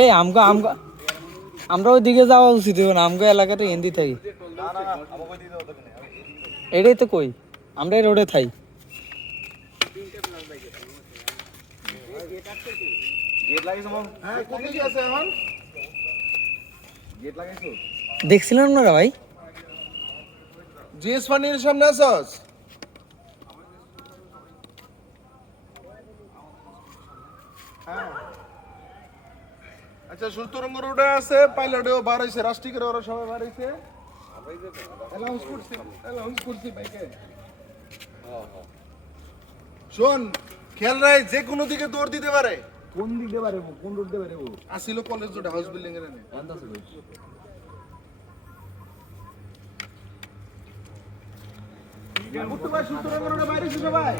এ আমগো আমগো, আমরা ওইদিকে যাওয়া উচিত না, আমগো এলাকাতে হিন্দি থাকি। এটাই তো কই আমরা এই রোডে থাই। দেখছিলেন না ভাই? জিএস ফান্ডির সামনে আছস হ্যাঁ। আচ্ছা সুলতরঙ্গ রোডে আছে পাইলটেও বার হয়েছে রাষ্ট্রিকের ওরা সবাই বার হয়েছে অ্যালাউন্স করছি অ্যালাউন্স করছি বাইকে শোন খেয়াল রাখ যে কোনো দিকে দৌড় দিতে পারে। কোন দিক পারব কোন রোড দিয়ে পারব আসিল কলেজ রোড হাউস বিল্ডিং এর। মুট্টু ভাই সুলতরঙ্গ রোডে বাইরে হয়েছে সবাই?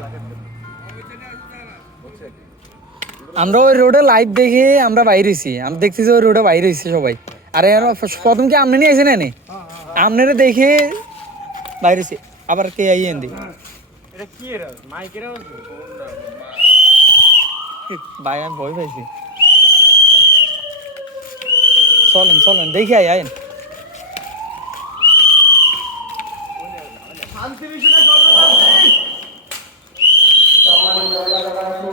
আমরা ওই রোডে লাইট দেখে আমরা বাইরেছি আমরা দেখতেছি ওই রোডে বাইরে হয়েছে সবাই। আরে আর প্রথম কি আমনে নিয়ে আসে না নে আমনে দেখে বাইরেছি আবার কে আই এন্দি? ভাই আমি ভয় পাইছি। চলেন চলেন দেখি আই আইন শান্তি মিশনে কর্মসূচি সম্মানিত এলাকাবাসী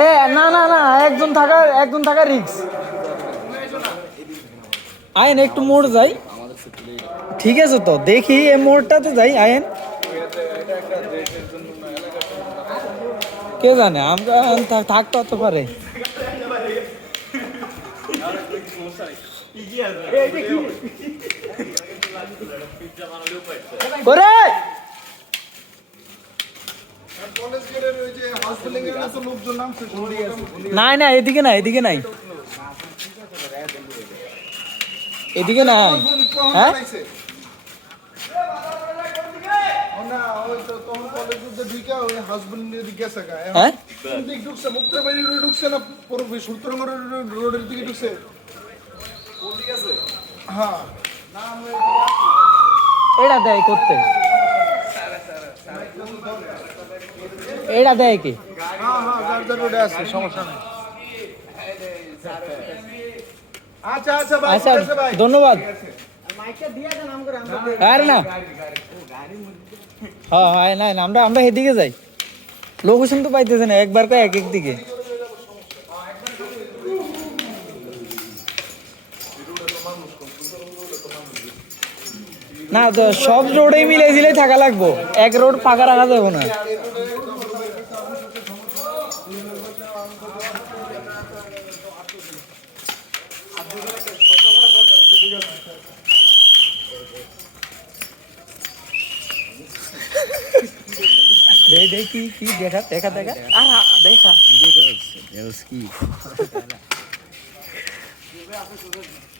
এ, না না না, একজন থাকা একজন থাকা রিক্স আইন একটু মোড় যাই। ঠিক আছে তো, দেখি এই মোড়টাতে যাই আইন কে জানে, আমরা থাকতে পারে ওরে কলেজ গেটের ওই যে হাউস বিল্ডিং এর তো লোকজন নামছে নাই না এদিকে না এদিকে নাই এদিকে না হ্যাঁ? না ওই তো তখন কলেজ মধ্যে ঢুকে ওই হাউস বিল্ডিং এর দিকে গেছে গা হ্যাঁ হ্যাঁ। এটা দেয় করতে। এটা দেয় কি? হ্যাঁ হ্যাঁ আচ্ছা আচ্ছা ভাই আচ্ছা ধন্যবাদ। আর না? হ্যাঁ হ্যাঁ না না, আমরা আমরা এদিকে যাই। লোকেশন তো পাইতেছে না একবার কয় এক এক দিকে না তো সব রোডে মিলে দিলেই থাকা লাগবো। এক রোড ফাঁকা রাখা যাবে না কি দেখা দেখা দেখা। আর দেখা। কি